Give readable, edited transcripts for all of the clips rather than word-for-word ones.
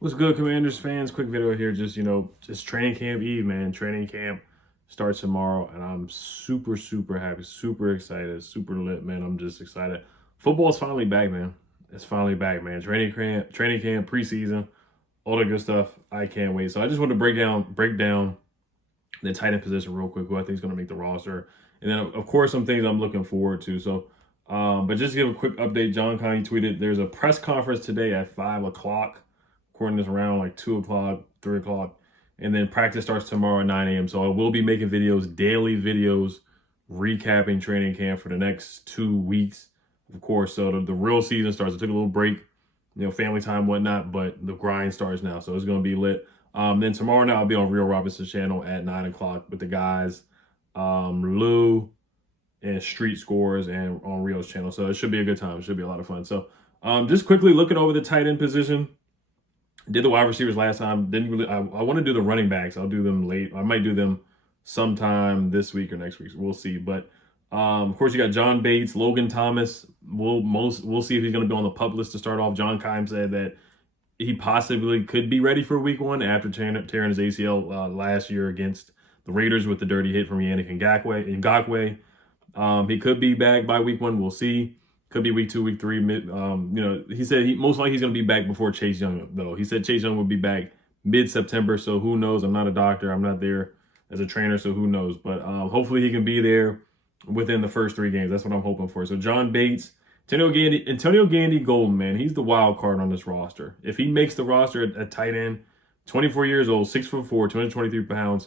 What's good, Commanders fans? Quick video here. Just training camp eve, man. Training camp starts tomorrow, and I'm super, super happy, super excited, super lit, man. I'm just excited. Football's finally back, man. It's finally back, man. Training camp, preseason, all the good stuff. I can't wait. So I just want to break down the tight end position real quick, who I think is going to make the roster, and then of course some things I'm looking forward to. But just to give a quick update, John Connie tweeted there's a press conference today at 5 o'clock. According to this around like 2 o'clock, 3 o'clock. And then practice starts tomorrow at 9 a.m. So I will be making videos, daily videos, recapping training camp for the next 2 weeks, of course. So the real season starts. I took a little break, family time, whatnot, but the grind starts now. So it's going to be lit. Then tomorrow night, I'll be on Real Robinson's channel at 9 o'clock with the guys, Lou and Street Scores, and on Real's channel. So it should be a good time. It should be a lot of fun. So just quickly looking over the tight end position. Did the wide receivers last time. Didn't really. I want to do the running backs. I'll do them late. I might do them sometime this week or next week. We'll see. But of course, you got John Bates, Logan Thomas. We'll see if he's going to be on the pup list to start off. John Keim said that he possibly could be ready for week one after tearing his ACL last year against the Raiders with the dirty hit from Yannick Ngakoue. He could be back by week one. We'll see. Could be week 2, week 3. He said most likely he's going to be back before Chase Young, though. He said Chase Young will be back mid-September, so who knows? I'm not a doctor. I'm not there as a trainer, so who knows? But hopefully he can be there within the first 3 games. That's what I'm hoping for. So John Bates, Antonio Gandy Golden, man, he's the wild card on this roster. If he makes the roster at tight end, 24 years old, 6'4", 223 pounds,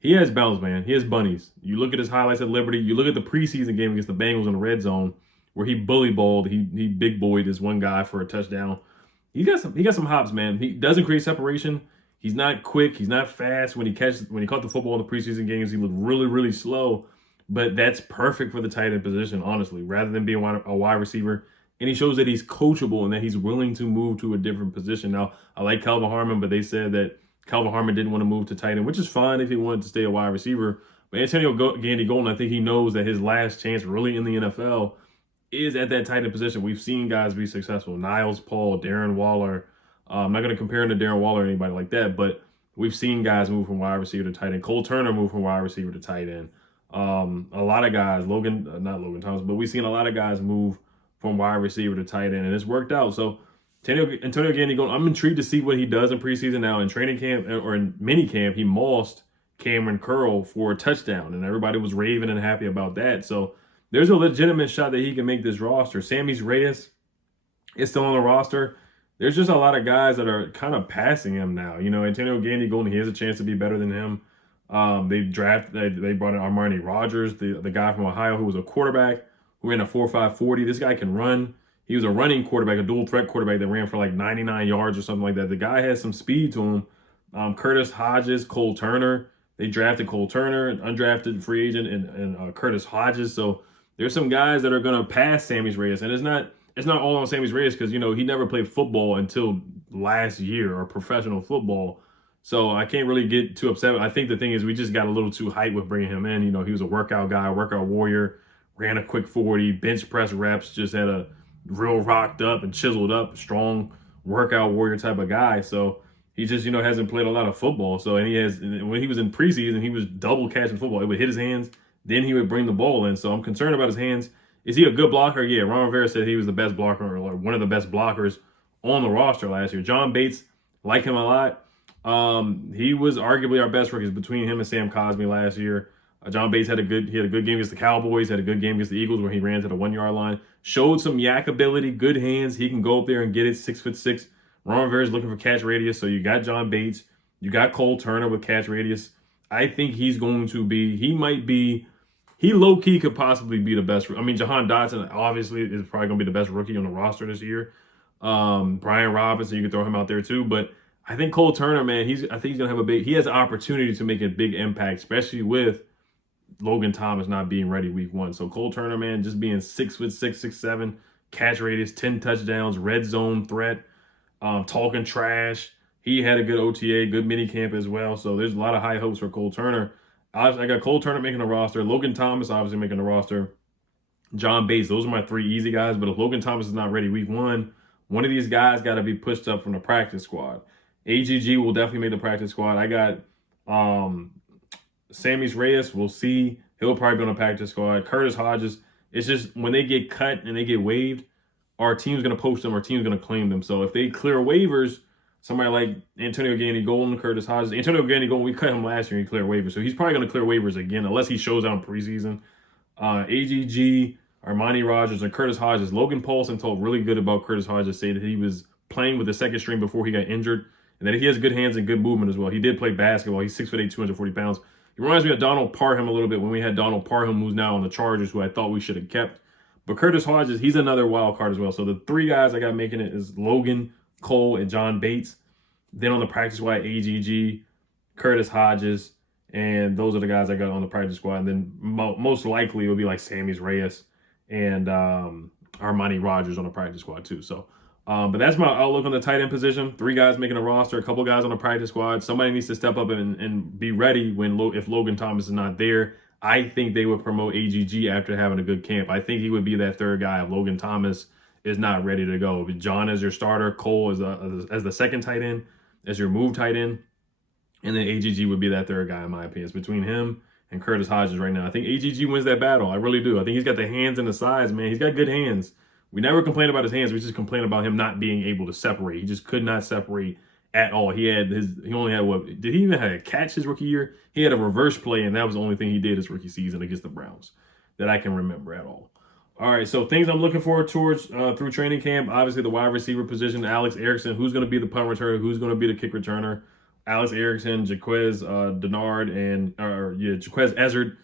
he has bounce, man. He has bunnies. You look at his highlights at Liberty. You look at the preseason game against the Bengals in the red zone, where he bully balled, he big boyed this one guy for a touchdown. He got some hops, man. He doesn't create separation. He's not quick. He's not fast. When he caught the football in the preseason games, he looked really, really slow. But that's perfect for the tight end position, honestly, rather than being a wide receiver. And he shows that he's coachable and that he's willing to move to a different position. Now, I like Calvin Harmon, but they said that Calvin Harmon didn't want to move to tight end, which is fine if he wanted to stay a wide receiver. But Antonio Gandy Golden, I think he knows that his last chance really in the NFL is at that tight end position. We've seen guys be successful. Niles Paul, Darren Waller. I'm not going to compare him to Darren Waller or anybody like that, but we've seen guys move from wide receiver to tight end. Cole Turner moved from wide receiver to tight end. A lot of guys, not Logan Thomas, but we've seen a lot of guys move from wide receiver to tight end, and it's worked out. So Antonio Gandy, I'm intrigued to see what he does in preseason. Now in training camp or in mini camp, he mossed Cameron Curl for a touchdown, and everybody was raving and happy about that. So there's a legitimate shot that he can make this roster. Sammy Reyes is still on the roster. There's just a lot of guys that are kind of passing him now. Antonio Gandy Golden, he has a chance to be better than him. They brought in Armani Rogers, the guy from Ohio who was a quarterback who ran a 4.5 40. This guy can run. He was a running quarterback, a dual threat quarterback that ran for like 99 yards or something like that. The guy has some speed to him. Curtis Hodges, Cole Turner. They drafted Cole Turner, an undrafted free agent, and Curtis Hodges. So there's some guys that are going to pass Sammy Reyes, and it's not all on Sammy Reyes because, he never played football until last year, or professional football. So I can't really get too upset. I think the thing is we just got a little too hyped with bringing him in. He was a workout guy, workout warrior, ran a quick 40, bench press reps, just had a real rocked up and chiseled up, strong workout warrior type of guy. So he just, hasn't played a lot of football. So, when he was in preseason, he was double catching football. It would hit his hands, then he would bring the ball in. So I'm concerned about his hands. Is he a good blocker? Yeah, Ron Rivera said he was the best blocker, or one of the best blockers on the roster last year. John Bates, like him a lot. He was arguably our best rookies between him and Sam Cosmi last year. John Bates had a good game against the Cowboys, had a good game against the Eagles where he ran to the 1-yard line. Showed some yak ability, good hands. He can go up there and get it, 6'6". Ron Rivera's looking for catch radius, so you got John Bates. You got Cole Turner with catch radius. I think he low-key could possibly be the best. I mean, Jahan Dotson obviously is probably going to be the best rookie on the roster this year. Brian Robinson, you can throw him out there too. But I think Cole Turner, man, I think he's going to have he has an opportunity to make a big impact, especially with Logan Thomas not being ready week 1. So Cole Turner, man, just being 6'6", 6'7", catch radius, 10 touchdowns, red zone threat, talking trash. He had a good OTA, good mini camp as well. So there's a lot of high hopes for Cole Turner. I got Cole Turner making the roster. Logan Thomas obviously making the roster. John Bates. Those are my 3 easy guys. But if Logan Thomas is not ready week 1, one of these guys got to be pushed up from the practice squad. AGG will definitely make the practice squad. I got Sammis Reyes. We'll see. He'll probably be on the practice squad. Curtis Hodges. It's just when they get cut and they get waived, our team's going to post them. Our team's going to claim them. So if they clear waivers, somebody like Antonio Gandy-Golden, Curtis Hodges. Antonio Gandy-Golden, we cut him last year and he cleared waivers. So he's probably going to clear waivers again unless he shows out in preseason. AGG, Armani Rogers, and Curtis Hodges. Logan Paulson told really good about Curtis Hodges, saying that he was playing with the second string before he got injured and that he has good hands and good movement as well. He did play basketball. He's 6'8", 240 pounds. He reminds me of Donald Parham a little bit when we had Donald Parham, who's now on the Chargers, who I thought we should have kept. But Curtis Hodges, he's another wild card as well. So the three guys I got making it is Logan, Cole, and John Bates. Then on the practice squad, AGG, Curtis Hodges, and those are the guys I got on the practice squad. And then most likely it would be like Sammis Reyes and Armani Rogers on the practice squad too. So, but that's my outlook on the tight end position. Three guys making a roster, a couple guys on the practice squad. Somebody needs to step up and be ready if Logan Thomas is not there. I think they would promote AGG after having a good camp. I think he would be that third guy if Logan Thomas is not ready to go. But John as your starter, Cole as the second tight end, as your move tight end, and then AGG would be that third guy in my opinion. It's between him and Curtis Hodges right now. I think AGG wins that battle. I really do. I think he's got the hands and the size, man. He's got good hands. We never complain about his hands. We just complain about him not being able to separate. He just could not separate at all. He only had what? Did he even have a catch his rookie year? He had a reverse play, and that was the only thing he did his rookie season against the Browns that I can remember at all. All right, so things I'm looking forward towards through training camp. Obviously, the wide receiver position, Alex Erickson. Who's going to be the punt returner? Who's going to be the kick returner? Alex Erickson, Jaquez Denard, and Jaquez Ezzard,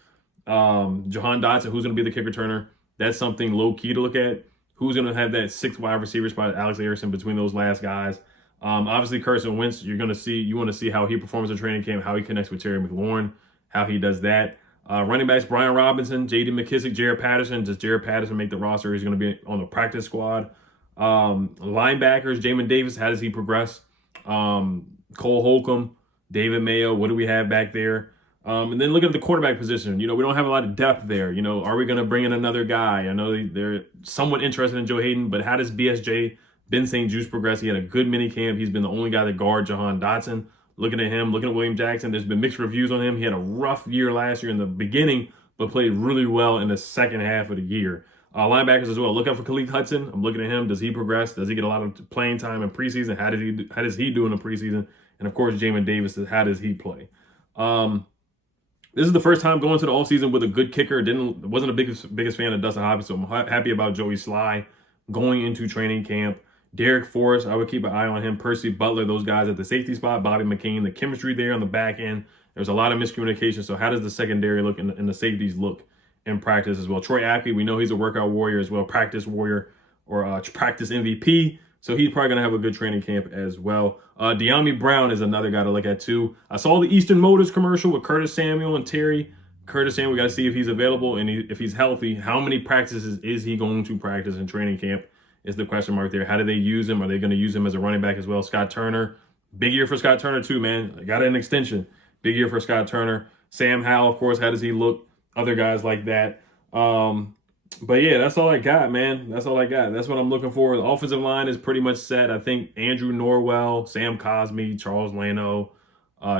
Jahan Dotson. Who's going to be the kick returner? That's something low key to look at. Who's going to have that sixth wide receiver spot? Alex Erickson between those last guys. Obviously, Carson Wentz. You want to see how he performs in training camp, how he connects with Terry McLaurin, how he does that. Running backs, Brian Robinson, J.D. McKissick, Jaret Patterson. Does Jaret Patterson make the roster? He's going to be on the practice squad. Linebackers, Jamin Davis. How does he progress? Cole Holcomb, David Mayo. What do we have back there? And then looking at the quarterback position, we don't have a lot of depth there. Are we going to bring in another guy? I know they're somewhat interested in Joe Hayden, but how does BSJ, Ben St. Juice, progress? He had a good mini camp. He's been the only guy that guard Jahan Dotson. Looking at him, looking at William Jackson, there's been mixed reviews on him. He had a rough year last year in the beginning, but played really well in the second half of the year. Linebackers as well. Look out for Khaleke Hudson. I'm looking at him. Does he progress? Does he get a lot of playing time in preseason? How does he do in the preseason? And of course, Jamin Davis. How does he play? This is the first time going to the offseason with a good kicker. Wasn't the biggest fan of Dustin Hopkins, so I'm happy about Joey Sly going into training camp. Derek Forrest, I would keep an eye on him. Percy Butler, those guys at the safety spot. Bobby McCain, the chemistry there on the back end. There's a lot of miscommunication. So how does the secondary look and the safeties look in practice as well? Troy Apke, we know he's a workout warrior as well, practice warrior or practice MVP. So he's probably going to have a good training camp as well. De'Ami Brown is another guy to look at too. I saw the Eastern Motors commercial with Curtis Samuel and Terry. Curtis Samuel, we got to see if he's available and if he's healthy. How many practices is he going to practice in training camp? Is the question mark there. How do they use him? Are they going to use him as a running back as well? Scott Turner. Big year for Scott Turner too, man. Got an extension. Big year for Scott Turner. Sam Howell, of course. How does he look? Other guys like that. But yeah, that's all I got, man. That's all I got. That's what I'm looking for. The offensive line is pretty much set. I think Andrew Norwell, Sam Cosmi, Charles Leno,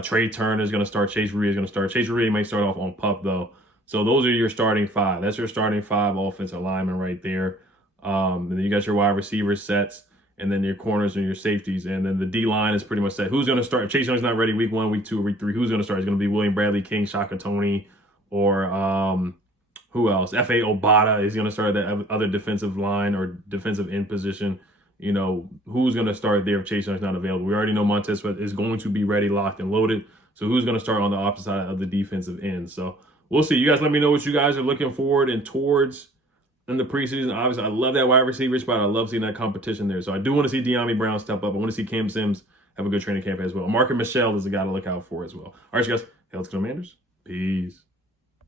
Trey Turner is going to start. Chase Reed is going to start. Chase Reed may start off on PUP though. So those are your starting five. That's your starting five offensive linemen right there. And then you got your wide receiver sets, and then your corners and your safeties, and then the D-line is pretty much set. Who's going to start? Chase Young's not ready week 1, week 2, week 3. Who's going to start? It's going to be William Bradley King, Shaka Toney, or who else? F.A. Obata is going to start that other defensive line or defensive end position. Who's going to start there if Chase Young's not available? We already know Montez Sweat is going to be ready, locked, and loaded. So who's going to start on the opposite side of the defensive end? So we'll see. You guys let me know what you guys are looking forward and towards in the preseason. Obviously, I love that wide receiver spot. I love seeing that competition there. So I do want to see De'Ami Brown step up. I want to see Cam Sims have a good training camp as well. Marcus Michelle is a guy to look out for as well. All right, you guys. Hey, let's go, Commanders. Peace.